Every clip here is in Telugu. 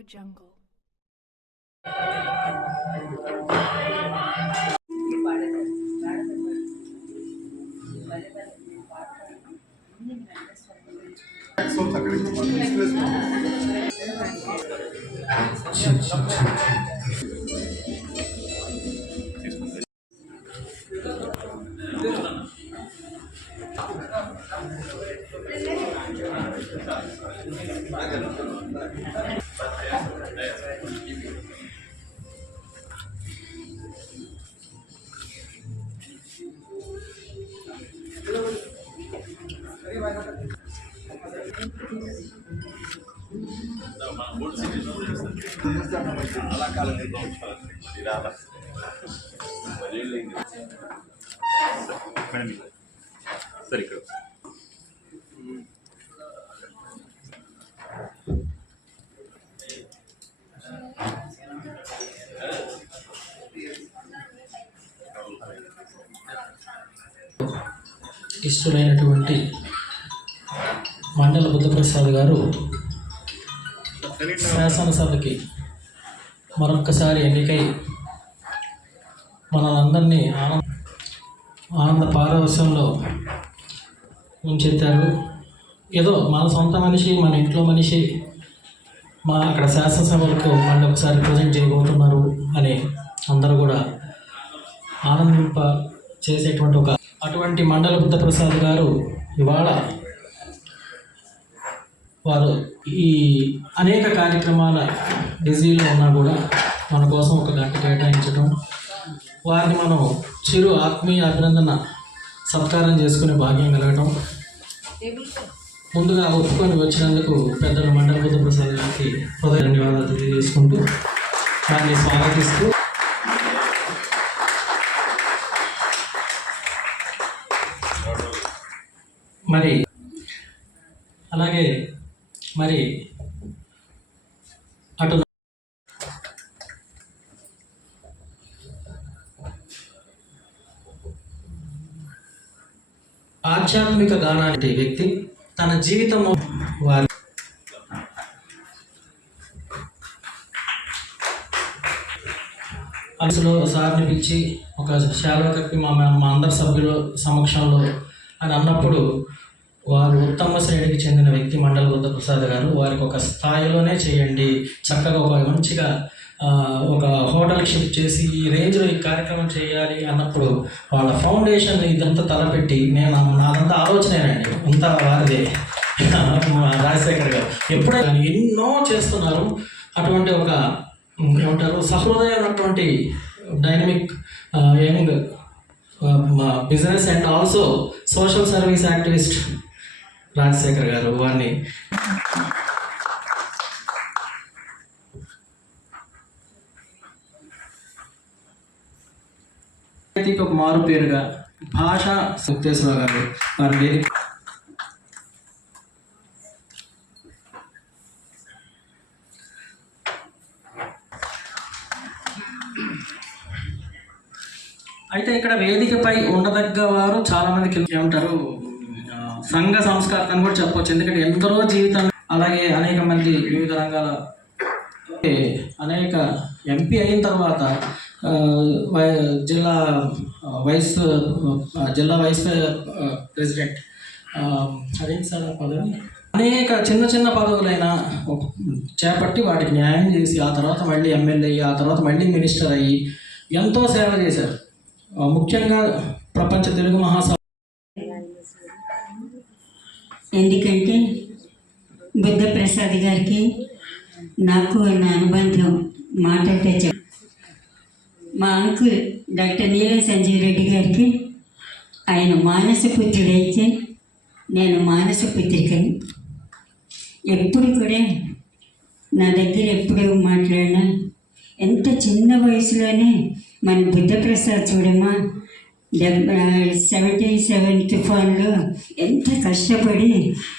AudioJungle. చాలా కాలం సరే ఇక్కడ ఇష్టమైనటువంటి మండల బుద్ధప్రసాద్ గారు శాసనసభకి మరొక్కసారి ఎన్నికై మనందరినీ ఆనంద పారవశ్యంలో ఉంచెత్తారు. ఏదో మన సొంత మనిషి, మన ఇంట్లో మనిషి అక్కడ శాసనసభలకు మళ్ళీ ఒకసారి ప్రజెంట్ చేయబోతున్నారు అని అందరూ కూడా ఆనందింప చేసేటువంటి అటువంటి మండల బుద్ధప్రసాద్ గారు ఇవాళ వారు ఈ అనేక కార్యక్రమాల బిజీలో ఉన్నా కూడా మన కోసం ఒక గంట కేటాయించడం, వారిని మనం చిరు ఆత్మీయ అభినందన సత్కారం చేసుకునే భాగ్యం కలగటం, ముందుగా ఒప్పుకొని వచ్చినందుకు పెద్దల మండల బుద్ధప్రసాద్ గారికి హృదయ ధన్యవాదాలు తెలియజేసుకుంటూ వారిని స్వాగతిస్తూ అలాగే అటు ఆధ్యాత్మిక గానానికి వ్యక్తి తన జీవితం వారి మనసులో సార్ని పిలిచి ఒక శాలువ కప్పి మా అందరి సభ్యుల సమక్షంలో అని అన్నప్పుడు వారు ఉత్తమ శ్రేణికి చెందిన వ్యక్తి మండల బుద్ధప్రసాద్ గారు. వారికి ఒక స్థాయిలోనే చేయండి, చక్కగా ఒక మంచిగా ఒక హోటల్ షిఫ్ట్ చేసి ఈ రేంజ్లో ఈ కార్యక్రమం చేయాలి అన్నప్పుడు వాళ్ళ ఫౌండేషన్ ఇదంతా తలపెట్టి నాదంతా ఆలోచనేనండి, అంతా వారిదే. రాజశేఖర్ గారు ఎప్పుడైనా ఎన్నో చేస్తున్నారు. అటువంటి ఒక ఏమంటారు సహృదయం ఉన్నటువంటి dynamic young business and also social service activist Rajasekhar గారు. వారిని ఒక మారు పేరుగా భాషా సుక్తేశ్వర గారు వారి అయితే ఇక్కడ వేదికపై ఉండదగ్గ వారు చాలామందికి ఏమంటారు సంఘ సంస్కారం అని కూడా చెప్పవచ్చు. ఎందుకంటే ఎందరో జీవితాలు, అలాగే అనేక మంది వివిధ రంగాల అనేక ఎంపీ అయిన తర్వాత జిల్లా వైస్ ప్రెసిడెంట్ అదేంటి సార్ పదవి, అనేక చిన్న చిన్న పదవులైనా చేపట్టి వాటికి న్యాయం చేసి ఆ తర్వాత మళ్ళీ ఎమ్మెల్యే అయ్యి ఆ తర్వాత మళ్ళీ మినిస్టర్ అయ్యి ఎంతో సేవ చేశారు. ముఖ్యంగా ప్రపంచ తెలుగు మహాసభ. ఎందుకంటే బుద్ధప్రసాద్ గారికి నాకు ఉన్న అనుబంధం మాటలతో మా అంకుల్ డాక్టర్ నీలం సంజీవ్ రెడ్డి గారికి ఆయన మానసపుత్రుడైతే నేను మానసపుత్రికని. ఎప్పుడు కూడా నా దగ్గర ఎప్పుడు మాట్లాడినా ఎంత చిన్న వయసులోనే మన బుద్ధప్రసాద్ చూడమ్మా 77 తుఫాన్లో ఎంత కష్టపడి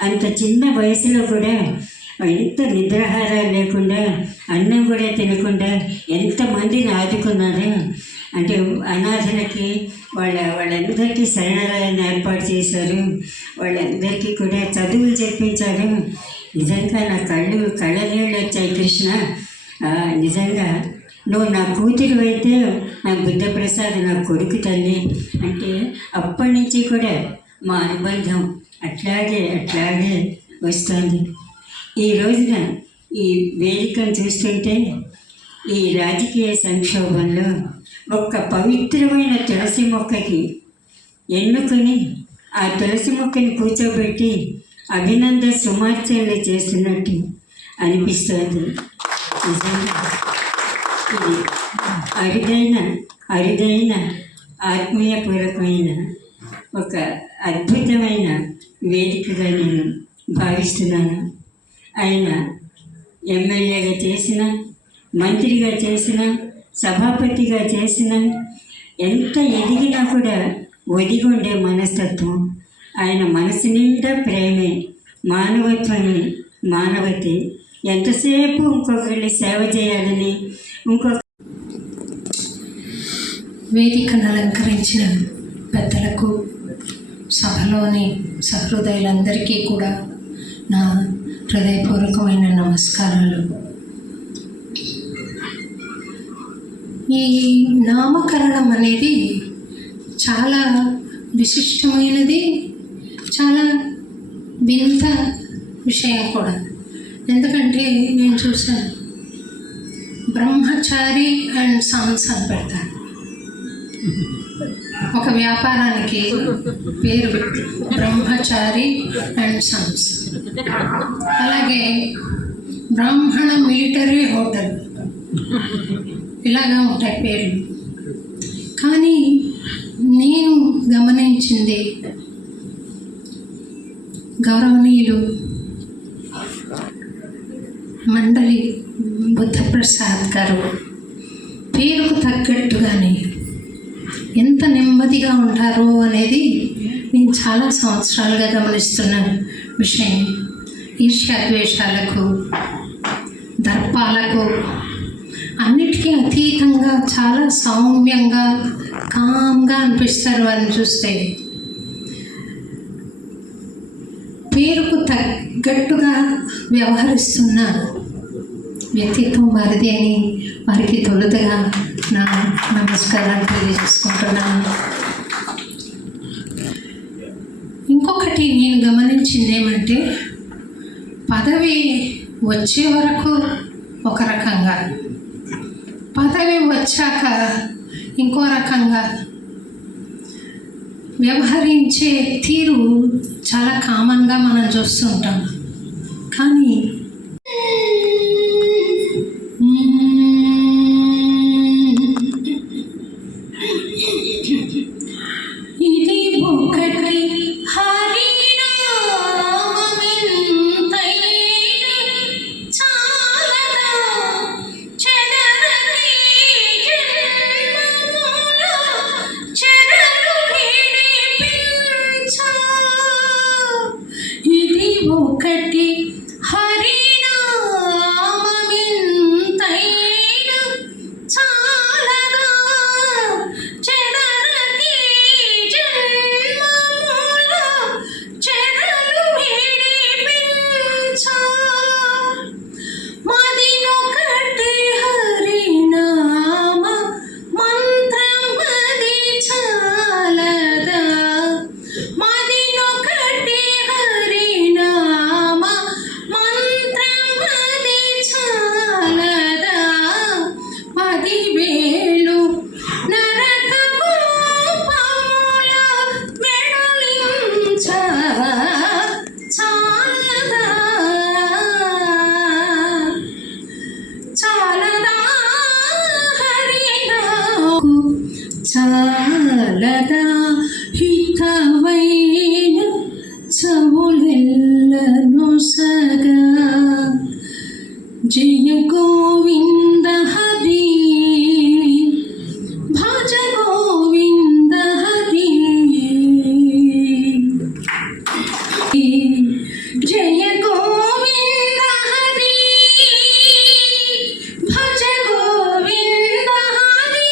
అంత చిన్న వయసులో కూడా ఎంత నిద్రాహారాలు లేకుండా అన్నం కూడా తినకుండా ఎంతమందిని ఆదుకున్నారు. అంటే అనాథలకి వాళ్ళందరికీ శరణాలయాన్ని ఏర్పాటు చేశారు, వాళ్ళందరికీ కూడా చదువులు చెప్పించారు. నిజంగా నా కళ్ళనీళ్ళు వచ్చాయి కృష్ణ. నిజంగా నువ్వు నా కూతురు అయితే నా బుద్ధప్రసాద్ నా కొడుకు తల్లి అంటే అప్పటి నుంచి కూడా మా అనుబంధం అట్లాగే వస్తుంది. ఈ రోజున ఈ వేదికను చూస్తుంటే ఈ రాజకీయ సంక్షోభంలో ఒక్క పవిత్రమైన తులసి మొక్కకి ఎన్నుకొని ఆ తులసి మొక్కని కూర్చోబెట్టి అభినంద సుమార్చనలు చేస్తున్నట్టు అనిపిస్తుంది. నిజంగా ఇది అరుదైన ఆత్మీయపూర్వకమైన ఒక అద్భుతమైన వేదికగా నేను భావిస్తున్నాను. ఆయన ఎమ్మెల్యేగా చేసిన, మంత్రిగా చేసిన, సభాపతిగా చేసిన, ఎంత ఎదిగినా కూడా ఒదిగుండే మనస్తత్వం. ఆయన మనసు నిండా ప్రేమే, మానవత్వమే, మానవతే. ఎంతసేపు ఇంకొకరిని సేవ చేయాలని వేదికను అలంకరించిన పెద్దలకు, సభలోని సహృదయులందరికీ కూడా నా హృదయపూర్వకమైన నమస్కారాలు. ఈ నామకరణం అనేది చాలా విశిష్టమైనది, చాలా వింత విషయం కూడా. ఎందుకంటే నేను చూశాను, బ్రహ్మచారి అండ్ సన్స్ అని పెడతారు. ఒక వ్యాపారానికి పేరు బ్రహ్మచారి అండ్ సన్స్. అలాగే బ్రాహ్మణ మిలిటరీ హోటల్, ఇలాగా ఉంటాయి పేర్లు. కానీ నేను గమనించింది, గౌరవనీయులు మండలి బుద్ధప్రసాద్ గారు పేరుకు తగ్గట్టుగానే ఎంత నెమ్మదిగా ఉంటారో అనేది నేను చాలా సంవత్సరాలుగా గమనిస్తున్న విషయం. ఈర్ష్యాద్వేషాలకు, దర్పాలకు అన్నిటికీ అతీతంగా చాలా సౌమ్యంగా, కామ్గా అనిపిస్తారు వారిని చూస్తే. పేరుకు తగ్గట్టుగా వ్యవహరిస్తున్న వ్యక్తిత్వం వారిది అని వారికి తొలుతగా నా నమస్కారాలు తెలియజేసుకుంటున్నాను. ఇంకొకటి నేను గమనించింది ఏమంటే, పదవి వచ్చే వరకు ఒక రకంగా, పదవి వచ్చాక ఇంకో రకంగా వ్యవహరించే తీరు చాలా కామన్గా మనం చూస్తుంటాం. కానీ ఇది ఒకటి ఒకటి హరినామమింతైన చాలదా, చెదరకి జన్మముల చెదలు విడిపించ. మదినొకటి హరినామ మంత్రమది చాలదా, మదినొకటి హరినామ మంత్రమది చాలదా, 10,000 నరకము పాముల మెడలించ చాలదా, చాలదా హరినామము చాలదా, హితవైన చవులెల్లను సగా. జయ గోవింద హరి, భజ గోవింద హరి. జయ గోవింద హరి, భజ గోవింద హరి.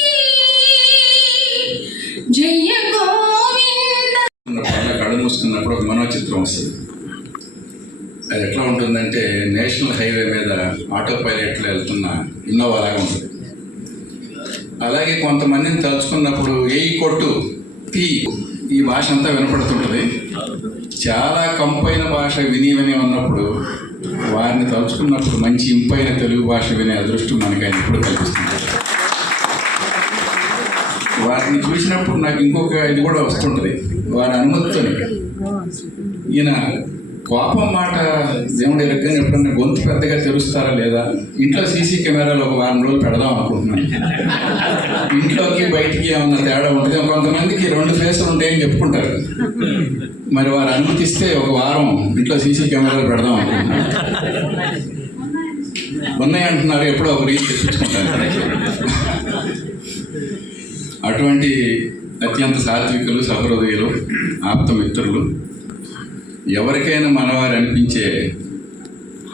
జయ గోవింద. కళ్ళు మూసుకున్నప్పుడు ఒక మనోచిత్రం వస్తుంది. అది ఎట్లా ఉంటుందంటే నేషనల్ హైవే మీద ఆటో పైలట్లో వెళ్తున్న ఇన్నోవా లాగా ఉంటుంది. అలాగే కొంతమందిని తలుచుకున్నప్పుడు ఏయి కొట్టు తీ ఈ భాష అంతా వినపడుతుంటుంది. చాలా కంపైన భాష విని ఉన్నప్పుడు వారిని తలుచుకున్నప్పుడు మంచి ఇంపైన తెలుగు భాష వినే అదృష్టం మనకి ఆయన ఇప్పుడు కల్పిస్తుంది. వారిని చూసినప్పుడు నాకు ఇంకొక ఇది కూడా వస్తుంటుంది. వారి అనుమతితో ఈయన కోపం మాట దేవుడి ఎరగని ఎప్పుడన్నా గొంతు పెద్దగా తెరుస్తారా లేదా, ఇంట్లో సీసీ కెమెరాలు ఒక వారం రోజులు పెడదాం అనుకుంటున్నాను. ఇంట్లోకి బయటికి ఏమన్నా తేడా ఉంటుంది. కొంతమందికి 2 ఫేసులు ఉంటాయని చెప్పుకుంటారు. మరి వారు అనుమతిస్తే ఒక వారం ఇంట్లో సీసీ కెమెరాలు పెడదాం అనుకుంటున్నాను. ఉన్నాయి అంటున్నారు, ఎప్పుడో ఒక రీతి తెప్పించుకుంటాను. అటువంటి అత్యంత సాత్వికులు, సహృదయులు, ఆప్తమిత్రులు, ఎవరికైనా మనవారు అనిపించే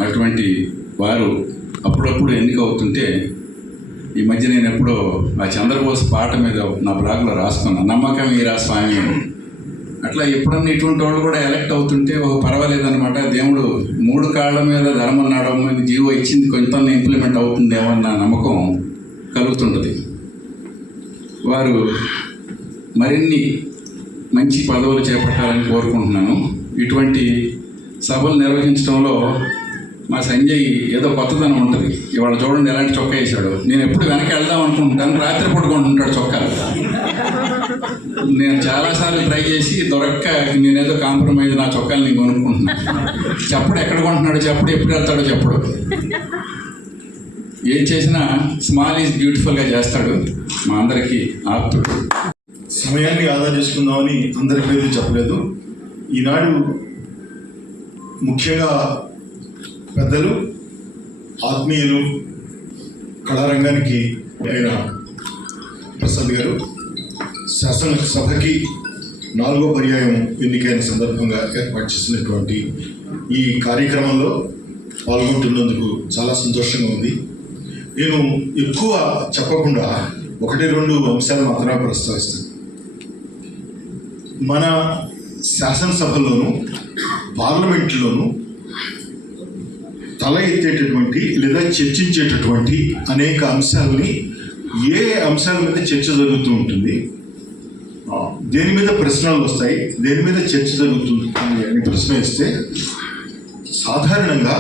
అటువంటి వారు అప్పుడప్పుడు ఎన్నిక అవుతుంటే, ఈ మధ్య నేను ఎప్పుడో ఆ చంద్రబోస్ పాట మీద నా బ్లాగ్లో రాసుకున్నాను, నమ్మకం మీరా స్వామి. అట్లా ఎప్పుడన్నా ఇటువంటి వాళ్ళు కూడా ఎలక్ట్ అవుతుంటే ఒక పర్వాలేదనమాట. దేవుడు 3 కాళ్ళ మీద ధర్మం నడవమని జీవో ఇచ్చింది, కొంత ఇంప్లిమెంట్ అవుతుందేమో అన్న నమ్మకం కలుగుతుంటుంది. వారు మరిన్ని మంచి పదవులు చేపట్టాలని కోరుకుంటున్నాను. ఇటువంటి సభలు నిర్వహించడంలో మా సంజయ్ ఏదో కొత్తదనం ఉంటుంది. ఇవాళ చూడండి ఎలాంటి చొక్కా వేసాడు. నేను ఎప్పుడు వెనక్కి వెళ్దాం అనుకుంటాను, రాత్రి పడుకుంటుంటాడు చొక్కా. నేను చాలాసార్లు ట్రై చేసి దొరక్క నేనేదో కాంప్రమైజ్ నా చొక్కాలు నేను కొనుక్కుంటున్నాను. చెప్పడు ఎక్కడ కొంటున్నాడు, చెప్పడు ఎప్పుడు వెళ్తాడో చెప్పడు. ఏం చేసినా స్మాల్ ఈజ్ బ్యూటిఫుల్గా చేస్తాడు. మా అందరికీ ఆప్తుడు. సమయాన్ని ఆదా చేసుకుందామని అందరి పేర్లు చెప్పలేదు. ఈనాడు ముఖ్యంగా పెద్దలు, ఆత్మీయులు, కళారంగానికి అయిన ప్రసాద్ గారు శాసనసభకి 4వ పర్యాయం ఎన్నికైన సందర్భంగా ఏర్పాటు చేసినటువంటి ఈ కార్యక్రమంలో పాల్గొంటున్నందుకు చాలా సంతోషంగా ఉంది. నేను ఎక్కువ చెప్పకుండా 1-2 అంశాలు మాత్రమే ప్రస్తావిస్తాను. మన శాసనసభలోను, పార్లమెంట్లోను తల ఎత్తేటటువంటి లేదా చర్చించేటటువంటి అనేక అంశాలని, ఏ అంశాల మీద చర్చ జరుగుతూ ఉంటుంది, దేని మీద ప్రశ్నలు వస్తాయి, దేని మీద చర్చ జరుగుతుంది అని ప్రశ్న ఇస్తే సాధారణంగా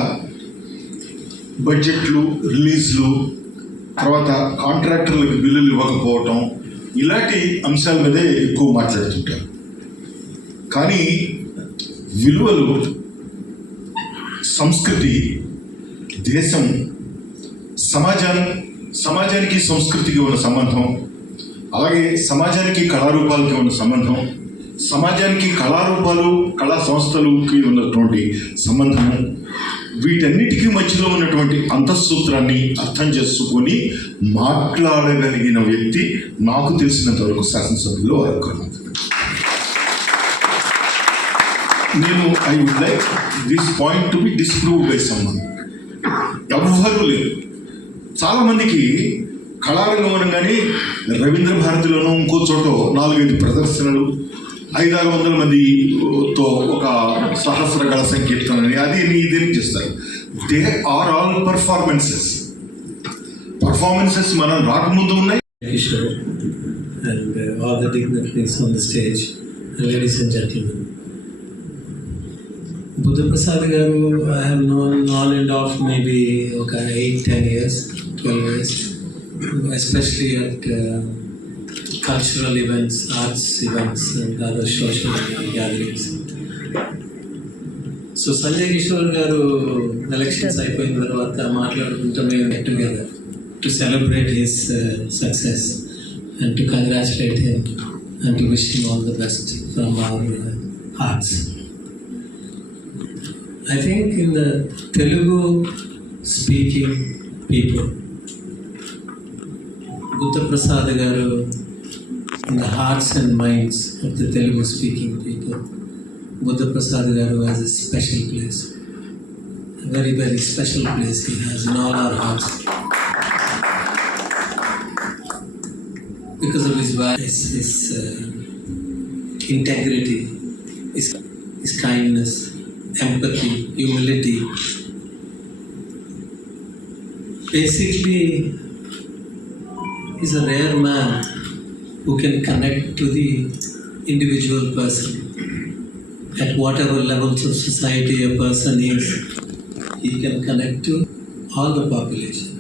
బడ్జెట్లు, రిలీజ్లు, తర్వాత కాంట్రాక్టర్లకు బిల్లులు ఇవ్వకపోవటం, ఇలాంటి అంశాల మీదే ఎక్కువ మాట్లాడుతుంటారు. కానీ విలువలు, సంస్కృతి, దేశం, సమాజానికి సంస్కృతికి ఉన్న సంబంధం, అలాగే సమాజానికి కళారూపాలకి ఉన్న సంబంధం, సమాజానికి కళారూపాలు, కళా సంస్థలకి ఉన్నటువంటి సంబంధము, వీటన్నిటికీ మధ్యలో ఉన్నటువంటి అంతఃసూత్రాన్ని అర్థం చేసుకొని మాట్లాడగలిగిన వ్యక్తి నాకు తెలిసినంత వరకు శాసనసభ్యుల్లో ఒకరు. నేను I would like this point to be disproved by someone. ఎవ్వరూ లేరు. చాలామందికి కళారంగం అనగానే రవీంద్ర భారతిలోనూ ఇంకో చోట 4-5 ప్రదర్శనలు, 500-600 మందితో ఒక సహస్ర కళ సంకీర్తనని అది ఇదేం చేస్తారు. దే ఆర్ ఆల్ పర్ఫార్మెన్సెస్ మనం రాకముందు ఉన్నాయి. Kishore and all the dignitaries on the stage, and ladies and gentlemen. Buddha Prasad garu, I have known on and off maybe 8-10 years, 12 years, especially at cultural events, arts events and other social gatherings. So Sanjay Kishore garu elections అయిపోయిన తర్వాత మాట్లాడుకుంటూ మేము get together to celebrate his success and to congratulate him and to wish him all the best from our hearts. I think in the Telugu speaking people, Buddha Prasad garu, in the hearts and minds of the Telugu speaking people, Buddha Prasad garu has a special place, a very, very special place he has in all our hearts. Because of his values, his integrity, his kindness, empathy, humility. Basically, he's a rare man who can connect to the individual person. At whatever levels of society a person is, he can connect to all the population.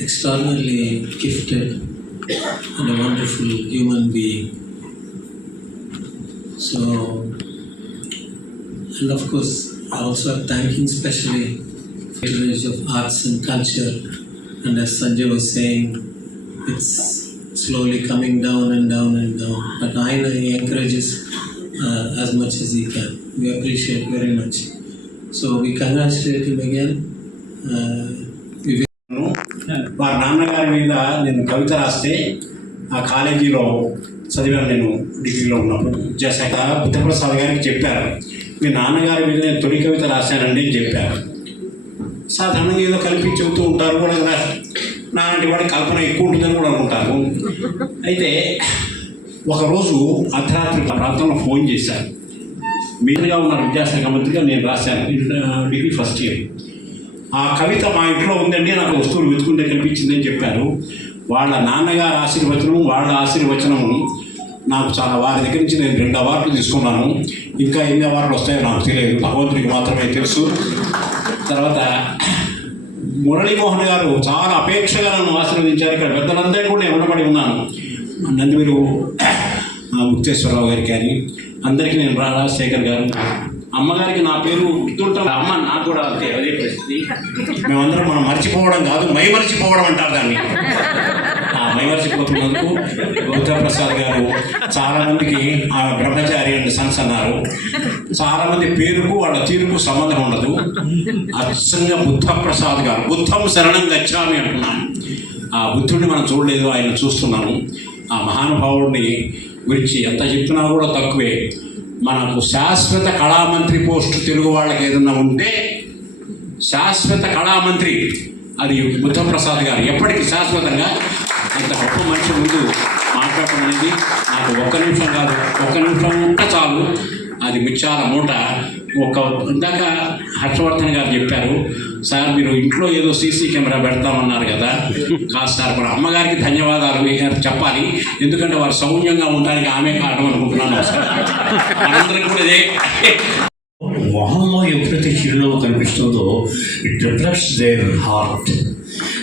Extraordinarily gifted and a wonderful human being. So, and of course, I also am thanking specially patronage of arts and culture. And as Sanjay was saying, it's slowly coming down and down and down. But I know he encourages as much as he can. We appreciate very much. So we congratulate him again. వారి నాన్నగారి మీద నేను కవిత రాస్తే ఆ కాలేజీలో చదివాను. నేను డిగ్రీలో ఉన్నప్పుడు విద్యాశాఖ బుద్ధప్రసాద్ గారికి చెప్పారు, మీ నాన్నగారి మీద నేను తొలి కవిత రాశానండి అని చెప్పారు. సాధారణంగా ఏదో కలిపి చెబుతూ ఉంటారు కూడా కదా, నాలాంటి వాడి కల్పన ఎక్కువ ఉంటుందని కూడా అనుకుంటారు. అయితే ఒకరోజు అర్ధరాత్రి ప్రాంతంలో ఫోన్ చేశారు, మీరుగా ఉన్న విద్యాశాఖ మంత్రిగా నేను రాశాను, డిగ్రీ ఫస్ట్ ఇయర్. ఆ కవిత మా ఇంట్లో ఉందండి, నాకు వస్తువులు వెతుకుంటే కనిపించిందని చెప్పారు. వాళ్ళ నాన్నగారు ఆశీర్వచనం, వాళ్ళ ఆశీర్వచనము నాకు చాలా, వారి దగ్గర నుంచి నేను 2 అవార్డులు తీసుకున్నాను. ఇంకా ఎన్ని అవార్డులు వస్తాయో నాకు తెలియదు, భగవంతుడికి మాత్రమే తెలుసు. తర్వాత మురళీమోహన్ గారు చాలా అపేక్షగా నన్ను ఆశీర్వదించారు. ఇక్కడ పెద్దలందరికీ కూడా నేను రుణపడి ఉన్నాను. నందివీరు ముక్తేశ్వరరావు గారికి కానీ అందరికీ నేను రాజశేఖర్ గారు, అమ్మగారికి నా పేరు గుర్తుంటాం, అమ్మ నాకు కూడా అంతే, అదే పరిస్థితి. మేమందరం మనం మర్చిపోవడం కాదు, మరిచిపోవడం అంటారు దాన్ని. మైమర్చిపోతున్నందుకు గౌతమప్రసాద్ గారు చాలామందికి ఆ బ్రహ్మచారి అండ్ సన్స్ అన్నారు. చాలామంది పేరుకు వాళ్ళ తీరుకు సంబంధం ఉండదు. అచ్చంగా బుద్ధప్రసాద్ గారు, బుద్ధం శరణం గచ్చామి అంటున్నాను. ఆ బుద్ధుడిని మనం చూడలేదు, ఆయన చూస్తున్నాము. ఆ మహానుభావుడిని గురించి ఎంత చెప్పినా కూడా తక్కువే. మనకు శాశ్వత కళామంత్రి పోస్టు తెలుగు వాళ్ళకి ఏదన్నా ఉంటే శాశ్వత కళామంత్రి అది బుద్ధప్రసాద్ గారు. ఎప్పటికీ శాశ్వతంగా అంత గొప్ప మనిషి ముందు మాట్లాడటం అనేది నాకు 1 నిమిషం కాదు, 1 నిమిషం ఉంటే చాలు, అది మిచ్చాల మూట. ఇందాక హర్షవర్ధన్ గారు చెప్పారు, సార్ మీరు ఇంట్లో ఏదో సీసీ కెమెరా పెడతామన్నారు కదా, కాదు సార్ మన అమ్మగారికి ధన్యవాదాలు చెప్పాలి, ఎందుకంటే వారు సౌమ్యంగా ఉండడానికి ఆమె కారణం అనుకుంటున్నాను. అందరికీ కూడా ఇదే మొహంలో ఎప్పుడైతే చిరునవ్వు కనిపిస్తుందో ఇట్ రిఫ్లెక్ట్స్ దేర్ హార్ట్.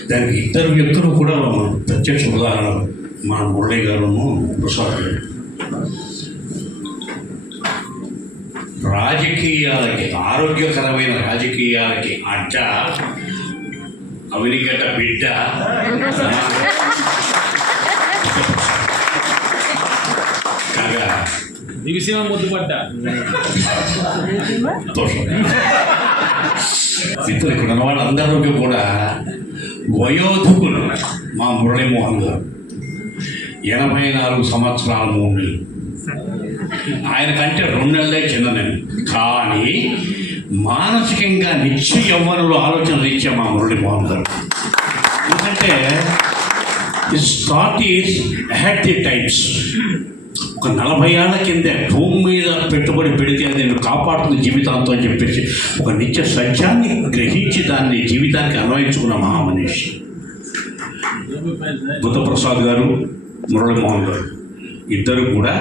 దానికి ఇద్దరు వ్యక్తులు కూడా ప్రత్యక్ష ఉదాహరణ, మన మురళి గారును ప్రసాద్ గారు. రాజకీయాలకి, ఆరోగ్యకరమైన రాజకీయాలకి అడ్డ, అవినిగడ్డ బిడ్డ కాగా దివిసీమ ముద్దుపడ్డా ఇతరు ఇక్కడ ఉన్న వాళ్ళందరికీ కూడా వయోధికులు. మా మురళీమోహన్ గారు 84 సంవత్సరాల 3 నెలలు, ఆయన కంటే 2 నెలలే చిన్న నేను. కానీ మానసికంగా నిత్య యవ్వనులు ఆలోచనలు ఇచ్చే మా మురళీమోహన్ గారు. ఎందుకంటే his thought is ahead the times. ఒక 40 ఏళ్ల కిందే భూమి మీద పెట్టుబడి పెడితే అది నేను కాపాడుతుంది జీవితాంతో అని చెప్పేసి ఒక నిత్య సత్యాన్ని గ్రహించి దాన్ని జీవితానికి అన్వయించుకున్న మహామనిషి బుద్ధప్రసాద్ గారు, మురళీమోహన్ గారు. ఇద్దరు కూడా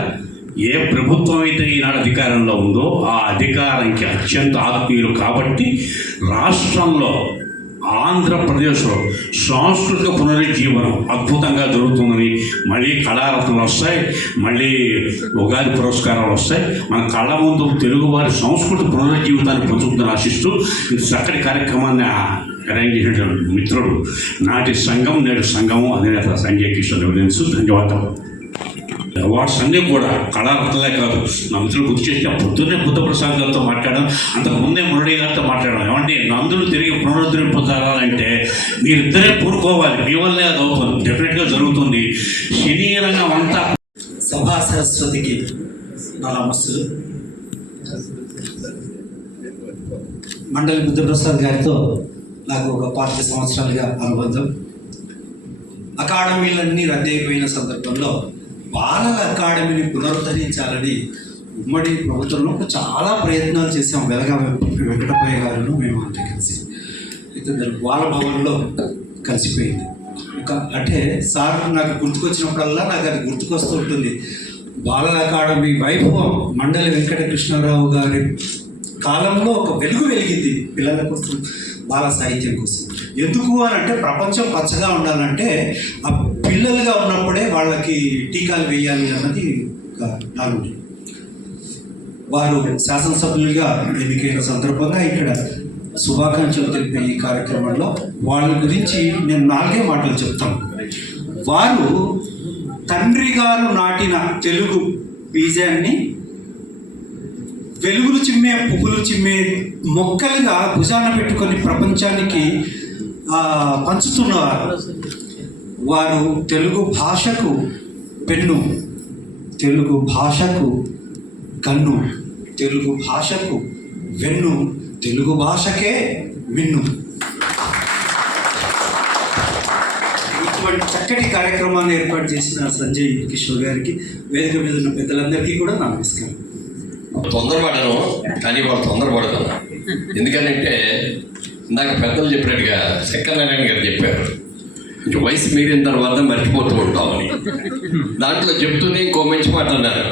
ఏ ప్రభుత్వం అయితే ఈనాడు అధికారంలో ఉందో ఆ అధికారానికి అత్యంత ఆత్మీయులు. కాబట్టి రాష్ట్రంలో, ఆంధ్రప్రదేశ్లో సాంస్కృతిక పునరుజ్జీవనం అద్భుతంగా జరుగుతుందని, మళ్ళీ కళారత్నాలు వస్తాయి, మళ్ళీ ఉగాది పురస్కారాలు వస్తాయి. మన కళ్ళ ముందు తెలుగువారి సంస్కృతి పునరుజ్జీవితాన్ని పొందుతుందని ఆశిస్తూ ఇంత చక్కటి కార్యక్రమాన్ని అరేంజ్ చేసినటువంటి మిత్రుడు, నాటి సంఘం నేడు సంఘము అధినేత సంజయ్ కిషోర్ ఎవిడెన్స్. ధన్యవాదాలు. అవార్డ్స్ అన్నీ కూడా కళారత్నలే కాదు, నా మిత్రులు గుర్తు చేస్తే పొద్దున్నే బుద్ధప్రసాద్ గారితో మాట్లాడాను, అంతకుముందే మురళి గారితో మాట్లాడాను. ఏమంటే నందులు తిరిగి పునరుద్ధరింపజాలంటే మీరిద్దరే పూనుకోవాలి, మీ వల్లే అది అవుతుంది, డెఫినెట్గా జరుగుతుంది. శరీరంగా అంతా. సభా సరస్వతికి నా నమస్సులు. మండలి బుద్ధప్రసాద్ గారితో నాకు ఒక 40 సంవత్సరాలుగా అనుబంధం. అకాడమీలన్నీ రద్దయిపోయిన సందర్భంలో బాలల అకాడమీని పునరుద్ధరించాలని ఉమ్మడి ప్రభుత్వంలో చాలా ప్రయత్నాలు చేసాం. వెలగా వెంకటప్పయ్య గారును మేము అంతా కలిసి అయితే దాని బాలభవన్లో కలిసిపోయింది. అంటే సార్ నాకు గుర్తుకొచ్చినప్పుడల్లా నాకు అది గుర్తుకొస్తూ ఉంటుంది. బాలల అకాడమీ వైభవం మండలి వెంకటకృష్ణారావు గారి కాలంలో ఒక వెలుగు వెలిగింది పిల్లల కోసం, బాల సాహిత్యం కోసం. ఎందుకు అని అంటే ప్రపంచం పచ్చగా ఉండాలంటే ఆ పిల్లలుగా ఉన్నప్పుడే వాళ్ళకి టీకాలు వేయాలి అన్నది నాలుగు. వారు శాసనసభ్యులుగా ఎన్నికైన సందర్భంగా ఇక్కడ శుభాకాంక్షలు తెలిపే ఈ కార్యక్రమంలో వాళ్ళ గురించి నేను 4 మాటలు చెప్తాను. వారు తండ్రి గారు నాటిన తెలుగు బీజాన్ని వెలుగులు చిమ్మే పువ్వులు చిమ్మే మొక్కలుగా భుజాన పెట్టుకొని ప్రపంచానికి పంచుతున్నవారు. వారు తెలుగు భాషకు పెన్ను, తెలుగు భాషకు కన్ను, తెలుగు భాషకు వెన్ను, తెలుగు భాషకే మిన్ను. ఇటువంటి చక్కటి కార్యక్రమాన్ని ఏర్పాటు చేసిన సంజయ్ కిషోర్ గారికి, వేదిక మీద ఉన్న పెద్దలందరికీ కూడా నా నమస్కారం. తొందరపడను, కానీ వాళ్ళు తొందరపడదు. ఎందుకంటే ఇందాక పెద్దలు చెప్పినట్టుగా శంకరనారాయణ గారు చెప్పారు, కొంచెం వయసు మీరిన తర్వాత మర్చిపోతూ ఉంటామని. దాంట్లో చెప్తూనే ఇంకో మంచి మాట అన్నారు,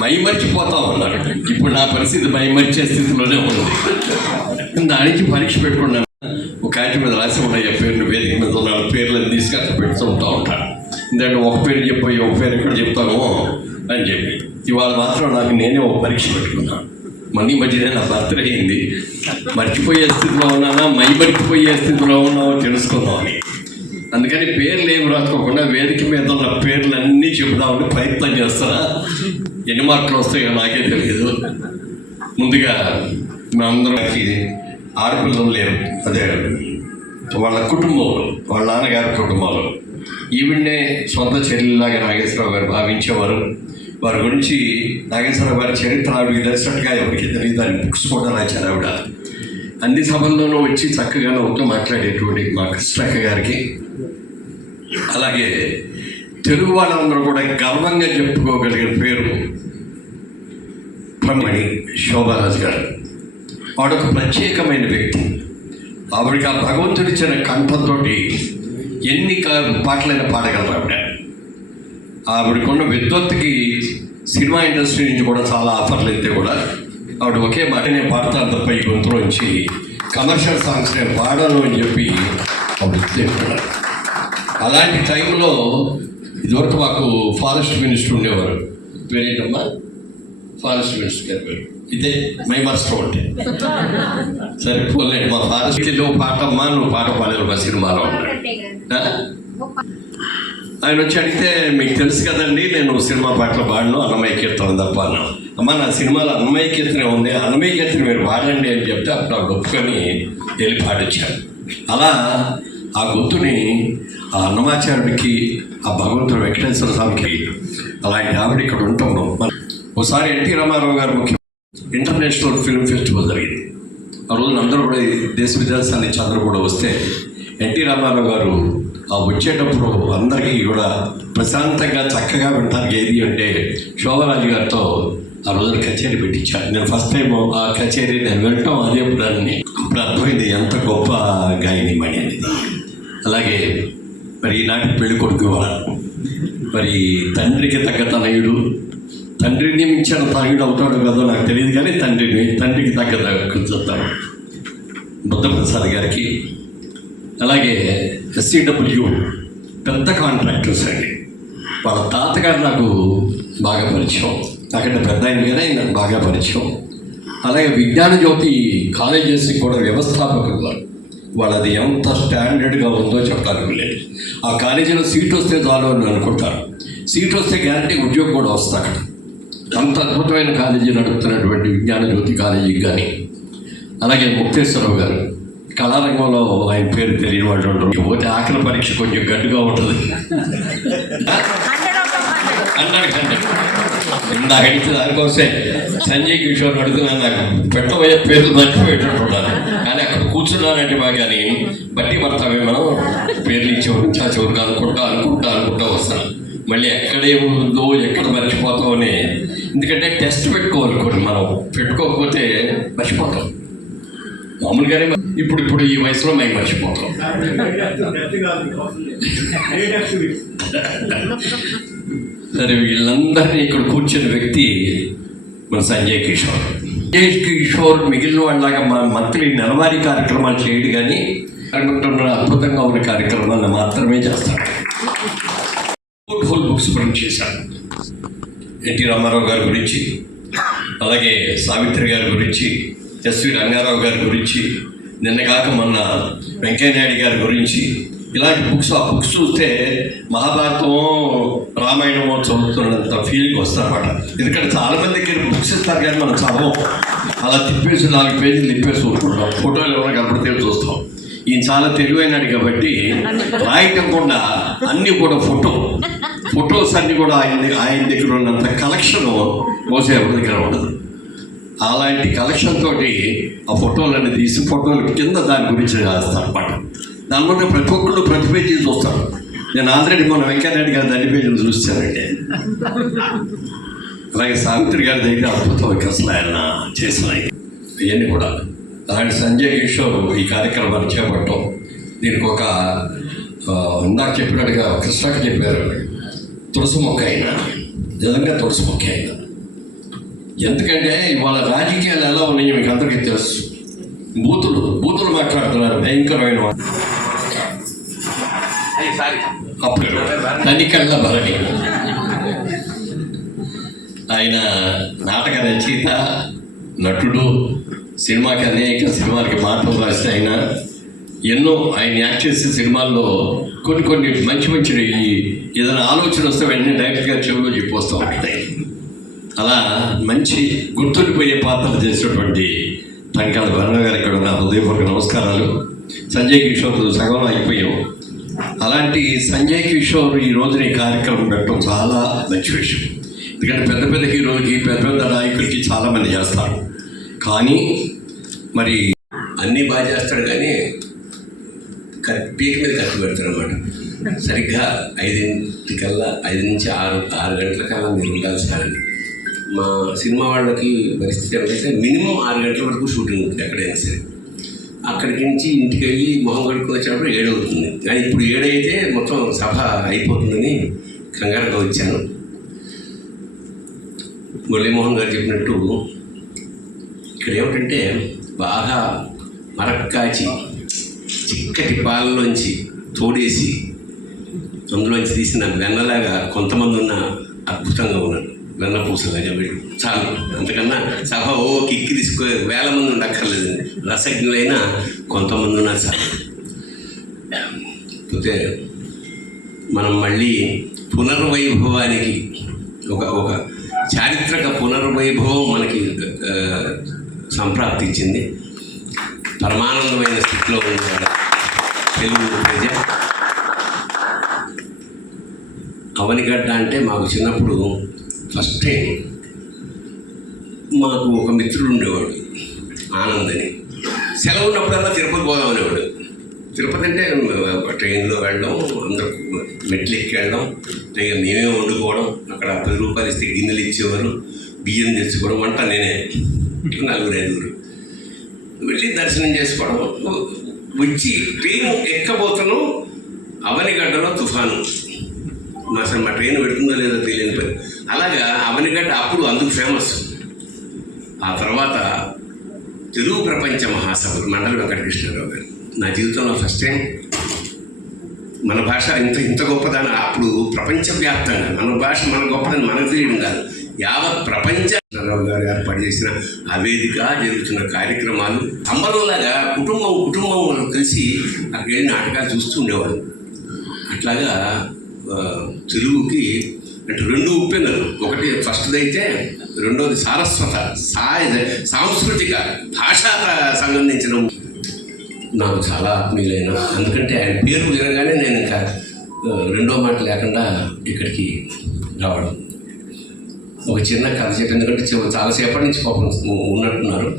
మై మర్చిపోతాం అన్నారు. ఇప్పుడు నా పరిస్థితి మై మర్చే స్థితిలోనే ఉంది. దానికి పరీక్ష పెట్టుకున్నాను. ఒక కాగితం మీద రాసి ఉన్నాయి పేర్లు, వేదిక మీద ఉన్న పేర్లను తీసుకొచ్చి పెడుతూ ఉంటాను. ఎందుకంటే ఒక పేరు చెప్పి ఒక పేరు ఎక్కడ చెప్తామో అని చెప్పి ఇవాళ మాత్రం నాకు నేనే ఒక పరీక్ష పెట్టుకున్నాను. మళ్ళీ మధ్యనే నా బర్త్డే అయింది. మర్చిపోయే స్థితిలో ఉన్నానా మై మర్చిపోయే స్థితిలో ఉన్నామో తెలుసుకుందామని. అందుకని పేర్లు ఏమి రాసుకోకుండా వేదిక మీద ఉన్న పేర్లన్నీ చెబుదామని ప్రయత్నం చేస్తారా. ఎన్ని మార్కులు వస్తాయో నాకే తెలియదు. ముందుగా మా అందరికి ఆడపిల్లలు లేరు, అదే వాళ్ళ కుటుంబంలో, వాళ్ళ నాన్నగారి కుటుంబంలో ఈవిడ్నే సొంత చెల్లెలాగా నాగేశ్వరరావు గారు భావించేవారు. వారి గురించి నాగేశ్వరరావు గారి చరిత్ర ఆవిడకి తెలిసినట్టుగా ఎవరికి తెలియదు. దాని బుక్స్ కూడా రాశారు ఆవిడ. అన్ని సభల్లోనూ వచ్చి చక్కగా నవ్వుతూ మాట్లాడేటువంటి మా కృష్ణక్క గారికి, అలాగే తెలుగు వాళ్ళందరూ కూడా గర్వంగా చెప్పుకోగలిగిన పేరు మణి శోభారాజు గారు. వాడొక ప్రత్యేకమైన వ్యక్తి. ఆవిడకి ఆ భగవంతుడిచ్చిన కంఠంతో ఎన్ని పాటలైనా పాడగలరు ఆవిడ. ఆవిడకున్న విద్వత్తుకి సినిమా ఇండస్ట్రీ నుంచి కూడా చాలా ఆఫర్లు అయితే కూడా ఆవిడ ఒకే మాట, నేను పాడతాను తప్ప ఈ గొంతులోంచి కమర్షియల్ సాంగ్స్ నేను పాడాను అని చెప్పి ఆవిడ చెప్తున్నారు. అలాంటి టైంలో ఇదివరకు మాకు ఫారెస్ట్ మినిస్టర్ ఉండేవారు. పేరేంటమ్మా? ఫారెస్ట్ మినిస్టర్ గారి పేరు ఇదే మైమర్స్టో అంటే. సరే పోలేదు, మా ఫారెస్ట్లో పాటమ్మా నువ్వు పాట పాడేవారు మా సినిమాలో ఉన్నాడు. ఆయన వచ్చి అడిగితే మీకు తెలుసు కదండి నేను సినిమా పాటలు పాడను, అన్నమయ్య కీర్తన తప్ప అన్నాను. అమ్మ నా సినిమాలో అన్నమయ్య కీర్తనే ఉంది, అన్నమయ్య కీర్తన మీరు పాడండి అని చెప్తే అప్పుడు ఆవిడ ఒప్పుకొని వెళ్ళి పాడించాను. అలా ఆ గుర్తుని ఆ అన్నమాచార్యుడికి, ఆ భగవంతుడు వెంకటేశ్వర స్వామికి అలాంటి ఆవిడ ఇక్కడ ఉంటాం. ఒకసారి ఎన్టీ రామారావు గారు ముఖ్య ఇంటర్నేషనల్ ఫిల్మ్ ఫెస్టివల్ జరిగింది. ఆ రోజున అందరూ కూడా దేశ విదేశాల నుంచి అందరూ కూడా వస్తే ఎన్టీ రామారావు గారు ఆ వచ్చేటప్పుడు అందరికీ కూడా ప్రశాంతంగా చక్కగా వింటారు ఏది అంటే శోభరాజు గారితో ఆ రోజున కచేరీ పెట్టించాను. నేను ఫస్ట్ టైం ఆ కచేరీ నేను వినటం అదే దాన్ని ఇప్పుడు అర్థమైంది ఎంత గొప్ప గాయని మణి అనేది. అలాగే మరి ఈనాటి పెళ్లి కొడుకు మరి తండ్రికి తగ్గ తనయుడు, తండ్రిని మించిన తనయుడు అవుతాడు కదా నాకు తెలియదు, కానీ తండ్రికి తగ్గ కూర్చొస్తాడు బుద్ధప్రసాద్ గారికి. అలాగే ఎస్సీడబ్ల్యూ పెద్ద కాంట్రాక్టర్స్ అండి. వాళ్ళ తాతగారు నాకు బాగా పరిచయం, నాకంటే పెద్ద ఆయన కానీ నాకు బాగా పరిచయం. అలాగే విజ్ఞాన జ్యోతి కాలేజెస్కి కూడా వ్యవస్థాపకులు వారు. వాళ్ళది ఎంత స్టాండర్డ్గా ఉందో చెప్పడానికి లేదు. ఆ కాలేజీలో సీట్ వస్తే చాలు అని అనుకుంటారు. సీట్ వస్తే గ్యారంటీ ఉద్యోగం కూడా వస్తాడు. అంత అద్భుతమైన కాలేజీ నడుపుతున్నటువంటి విజ్ఞాన జ్యోతి కాలేజీకి కానీ, అలాగే ముక్తేశ్వరరావు గారు కళారంగంలో ఆయన పేరు తెలియని వాళ్ళు ఉండరు. పోతే ఆఖరి పరీక్ష కొంచెం గడ్డుగా ఉంటుంది. ఇందాక అడిగితే దానికోసే సంజయ్ కిషోర్ అడుగుతున్నాను, నాకు పెట్టబోయే పేర్లు మర్చిపోయేటట్టున్నాను. కానీ అక్కడ కూర్చున్నానంటే బాగా కానీ బట్టి పడతామే మనం పేర్లు ఇచ్చేవారు చాచేవారు అనుకుంటా వస్తాను. మళ్ళీ ఎక్కడే ఉందో ఎక్కడ మర్చిపోతాం అని. ఎందుకంటే టెస్ట్ పెట్టుకోవాలి, మనం పెట్టుకోకపోతే మర్చిపోతాం. మామూలుగానే ఇప్పుడు ఈ వయసులో మేము మర్చిపోతాం. సరే, వీళ్ళందరినీ ఇక్కడ కూర్చున్న వ్యక్తి మన సంజయ్ కిషోర్. సంజయ్ కిషోర్ మిగిలిన వాళ్ళలాగా మన మంత్రి నెలవారీ కార్యక్రమాలు చేయడు, కానీ అద్భుతంగా ఉన్న కార్యక్రమాలను మాత్రమే చేస్తాడు. హోల్ బుక్స్ ప్రింట్ చేశాడు. ఎన్టీ రామారావు గారి గురించి, అలాగే సావిత్రి గారి గురించి, ఎస్వి రంగారావు గారి గురించి, నిన్నగాక మొన్న వెంకయ్యనాయుడు గారి గురించి, ఇలాంటి బుక్స్. ఆ బుక్స్ చూస్తే మహాభారతం రామాయణమో చదువుతున్నంత ఫీలింగ్ వస్తుందన్నమాట. ఎందుకంటే చాలామంది దగ్గర బుక్స్ ఇస్తారు కానీ మనం చదవం. అలా తిప్పేసి 4 పేజీలు తిప్పేసి చూసుకుంటాం, ఫోటోలు ఎవరైనా కనపడితే చూస్తాం. ఈయన చాలా తెలివైనాడు కాబట్టి రాయటం కూడా అన్నీ కూడా ఫొటోస్ అన్నీ కూడా ఆయన దగ్గర ఉన్నంత కలెక్షన్ మోసే ఎవరి దగ్గర ఉండదు. అలాంటి కలెక్షన్ తోటి ఆ ఫోటోలన్నీ తీసి ఫోటోల కింద దాని గురించి రాస్తారు అన్నమాట. దానివల్ల ప్రతి ఒక్కళ్ళు ప్రతి పేజీ చూస్తారు. నేను ఆల్రెడీ మన వెంకయ్యనాయుడు గారి అన్ని పేజీలు చూస్తానండి. అలాగే సావిత్రి గారి దగ్గర అద్భుతం అసలు ఆయన చేసిన ఇవన్నీ కూడా. అలాంటి సంజయ్ కిషోర్ ఈ కార్యక్రమాన్ని చేపట్టడం, దీనికి ఒక ఇందాక చెప్పినట్టుగా కృష్ణకి చెప్పారు, తులసి మొక్క అయినా నిజంగా తులసి మొక్క అయినా. ఎందుకంటే ఇవాళ రాజకీయాలు ఎలా ఉన్నాయో మీకు అందరికీ తెలుసు. బూతులు మాట్లాడుతున్నారు, భయంకరమైన అప్పుడు తనికళ్ళ భరణి. ఆయన నాటక రచయిత, నటుడు, అనేక సినిమాలకి మాటలు రాస్తే ఆయన యాక్ట్ చేసే సినిమాల్లో కొన్ని మంచి ఏదైనా ఆలోచన వస్తే వెంటనే డైరెక్ట్గా చెవులో చెప్పొస్తూ ఉంటాయి. అలా మంచి గుర్తుండిపోయే పాత్రలు చేసినటువంటి టంకాల భరణ గారికి కూడా నా హృదయపూర్వక నమస్కారాలు. సంజయ్ కిషోర్ సగం అయిపోయాం. అలాంటి సంజయ్ కిషోర్ ఈ రోజున ఈ కార్యక్రమం పెట్టడం చాలా మంచి విషయం. ఎందుకంటే పెద్ద హీరోలకి, పెద్ద నాయకులకి చాలామంది చేస్తారు, కానీ మరి అన్నీ బాగా చేస్తాడు, కానీ పీక మీద కత్తి పెడతాడు అన్నమాట. సరిగ్గా 5 నుంచి 6 గంటలకల్లా మీరు ఉండాలి సార్ అని. మా సినిమా వాళ్ళకి పరిస్థితి ఏమిటంటే మినిమం 6 గంటల వరకు షూటింగ్ ఉంటుంది ఎక్కడైనా సరే. అక్కడికి నుంచి ఇంటికి వెళ్ళి మొహం కడుక్కొని వచ్చినప్పుడు 7 అవుతుంది. కానీ ఇప్పుడు 7 అయితే మొత్తం సభ అయిపోతుందని కంగారుగా వచ్చాను. మురళీమోహన్ గారు చెప్పినట్టు ఇక్కడ ఏమిటంటే బాగా మరక్కాచి చిక్కటి పాలలోంచి తోడేసి అందులోంచి తీసిన వెన్నలాగా కొంతమంది ఉన్న అద్భుతంగా ఉన్నారు. వెన్న పూసలాగా చెప్పి చాలు, అంతకన్నా సభ కిక్కి తీసుకో 1000 మంది ఉండక్కర్లేదు. రసజ్ఞులైన కొంతమంది ఉన్నారు సార్. పోతే మనం మళ్ళీ పునర్వైభవానికి ఒక చారిత్రక పునర్వైభవం మనకి సంప్రాప్తించింది. పరమానందమైన స్థితిలో ఉంది తెలుగు ప్రజ. అవనిగడ్డ అంటే మాకు చిన్నప్పుడు ఫస్ట్ టైం మాకు ఒక మిత్రుడు ఉండేవాడు, ఆనంద్ అని. సెలవు ఉన్నప్పుడల్లా తిరుపతి పోదాం అనేవాడు. తిరుపతి అంటే ట్రైన్లో వెళ్ళడం, అందరూ మెట్లు ఎక్కి వెళ్ళడం, ఇక మేమే వండుకోవడం. అక్కడ 10 రూపాయలు ఇస్తే గిన్నెలు ఇచ్చేవారు, బియ్యం తెచ్చుకోవడం, వంట నేనే, 4-5 వెళ్ళి దర్శనం చేసుకోవడం. వచ్చి ట్రైన్ ఎక్కబోతాను, అవనిగడ్డలో తుఫాను. అసలు మా ట్రైన్ పెడుతుందో లేదో తెలియని పని. అలాగా అవనిగడ్డ అప్పుడు అందుకు ఫేమస్. ఆ తర్వాత తెలుగు ప్రపంచ మహాసభలు మండల వెంకటకృష్ణారావు గారు. నా జీవితంలో ఫస్ట్ టైం మన భాష ఇంత గొప్పదని, అప్పుడు ప్రపంచవ్యాప్తంగా మన భాష మన గొప్పదని మనకు తెలియడం కాదు, యావత్ ప్రపంచ రావు గారు ఏర్పాటు చేసిన అవేదిక జరుగుతున్న కార్యక్రమాలు సంబరంలాగా కుటుంబం కలిసి అక్కడికి వెళ్ళి నాటకాలు చూస్తూ ఉండేవాళ్ళు. అట్లాగా తెలుగుకి అంటే 2 ఉప్పెనలు, ఒకటి ఫస్ట్ది అయితే, రెండోది సారస్వత సాంస్కృతిక భాషా సంబంధించిన నాకు చాలా ఆత్మీయులైన. ఎందుకంటే ఆయన పేరు వినగానే నేను ఇంకా రెండో మాట లేకుండా ఇక్కడికి రావడం. ఒక చిన్న కథ చెప్పి, ఎందుకంటే చాలాసేపటి నుంచి పాపం ఉన్నట్టున్నారు.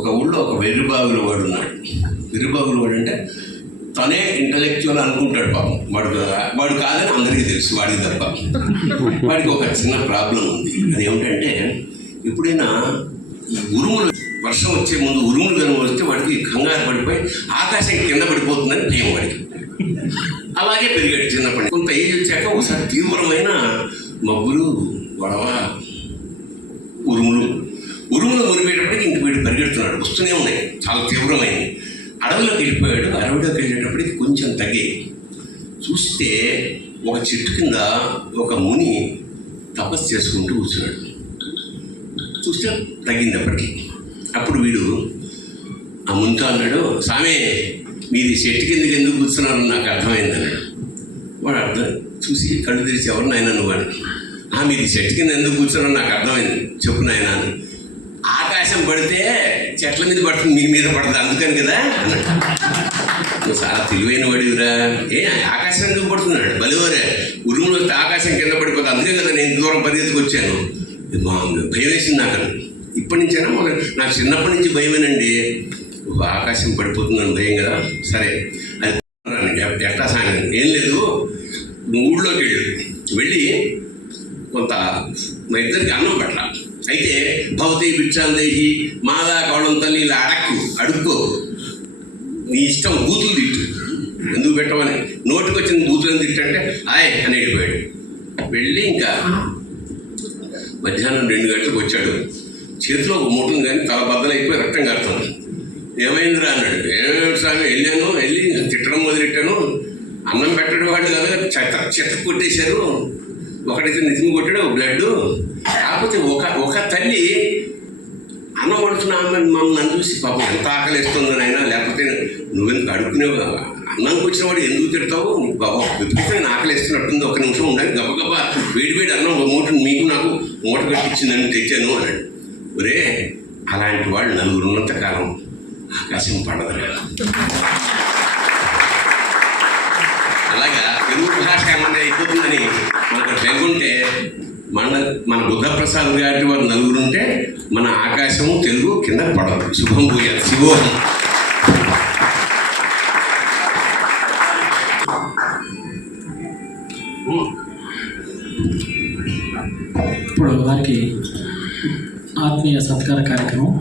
ఒక ఊళ్ళో ఒక వెర్రిబాగుల వాడు ఉన్నాడు. వెర్రిబాగుల వాడు అంటే తనే ఇంటలెక్చువల్ అనుకుంటాడు పాపం. వాడు కాదని అందరికీ తెలుసు, వాడికి తప్ప. వాడికి ఒక చిన్న ప్రాబ్లం ఉంది. అదేమిటంటే ఎప్పుడైనా ఈ ఉరుములు, వర్షం వచ్చే ముందు ఉరుములు కనుక వస్తే వాడికి కంగారు పడిపోయి ఆకాశం కింద పడిపోతుందని భయం వాడికి. అలాగే పెరిగాడు చిన్నప్పటి. కొంత ఏజ్ వచ్చాక ఒకసారి తీవ్రమైన మబ్బులు, గొడవ, ఉరుములు మురిపేటప్పటికి ఇంక వీడు పరిగెడుతున్నాడు. వస్తూనే ఉన్నాయి, చాలా తీవ్రమైనవి. అడవిలోకి వెళ్ళిపోయాడు. అడవిలోకి వెళ్ళేటప్పటికి కొంచెం తగ్గి చూస్తే ఒక చెట్టు కింద ఒక ముని తపస్సు చేసుకుంటూ కూర్చున్నాడు. చూస్తే తగ్గింది అప్పటికి. అప్పుడు వీడు ఆ మునితో అన్నాడు, స్వామి మీది చెట్టు కిందకి ఎందుకు కూర్చున్నారని నాకు అర్థమైందన్నాడు. వాడు అర్థం చూసి కళ్ళు తెరిచి, ఎవరు నాయన నువ్వు అని. మీది చెట్టు కింద ఎందుకు కూర్చున్నారని నాకు అర్థమైంది, చెప్పు నాయన అని. ఆకాశం పడితే చెట్ల మీద పడుతుంది, మీ మీద పడుతుంది, అందుకని కదా అన్నాడు. నువ్వు చాలా తెలివైన వాడివిరా, ఆకాశం ఎందుకు పడుతున్నాడు, బలివరే ఉరుములు వస్తే ఆకాశం కింద పడిపోతుంది, అందుకే కదా నేను దూరం పరిగెత్తుకు వచ్చాను. భయం వేసింది నాకు. ఇప్పటి నుంచైనా నాకు చిన్నప్పటి నుంచి భయమేనండి, ఆకాశం పడిపోతుందని భయం కదా. సరే అది ఎట్లా సాయం ఏం లేదు, నువ్వు ఊళ్ళోకి వెళ్ళి కొంత మా ఇద్దరికి అన్నం పట్ల. అయితే భవతి బిచ్చాందేహి మాదా కవడం తల్లి ఇలా అడుక్కో, నీ ఇష్టం, బూతులు తిట్టు, ఎందుకు పెట్టమని. నోటికి వచ్చిన బూతులను తిట్టంటే ఆయ్ అని వెళ్ళిపోయాడు. వెళ్ళి ఇంకా మధ్యాహ్నం 2 గంటలకు వచ్చాడు. చేతిలో ఒక మూటం కానీ తల బద్దలైపోయి రక్తం కారుతుంది. ఏమైందిరా అన్నాడు. ఏమిటి స్వామి, వెళ్ళి తిట్టడం మొదలెట్టాను. అన్నం పెట్టడం వాళ్ళు కదా చెత్త కొట్టేశారు, ఒకడైతే నిజం కొట్టాడు బ్లడ్. కాకపోతే ఒక తల్లి అన్నం పడుతున్న నన్ను చూసి పాపం ఎంత ఆకలిస్తుందని అయినా, లేకపోతే నువ్వెందుకు అడుక్కునేవు, అన్నంకి వచ్చిన వాడు ఎందుకు తిడతావు, నీకు బాబా విపరీతమైన ఆకలిస్తున్నట్టుంది, ఒక నిమిషం ఉండాలి, గబగబా వేడి అన్నం మూట మీకు నాకు మూట కట్టించిందని తెచ్చాను అన్నాడు. ఒరే అలాంటి వాళ్ళు 4 ఉన్నంత కాలం ఆకాశం పడదు కదా. అలాగా తెలుగు భాష ఏమన్నా అయిపోతుందని మనకు తెలుగుంటే, మన బుద్ధప్రసాద్ గారి వారు 4 ఉంటే మన ఆకాశము తెలుగు కింద పడదు. శుభం పూజ శివోహం. ఇప్పుడు వారికి ఆత్మీయ సత్కార కార్యక్రమం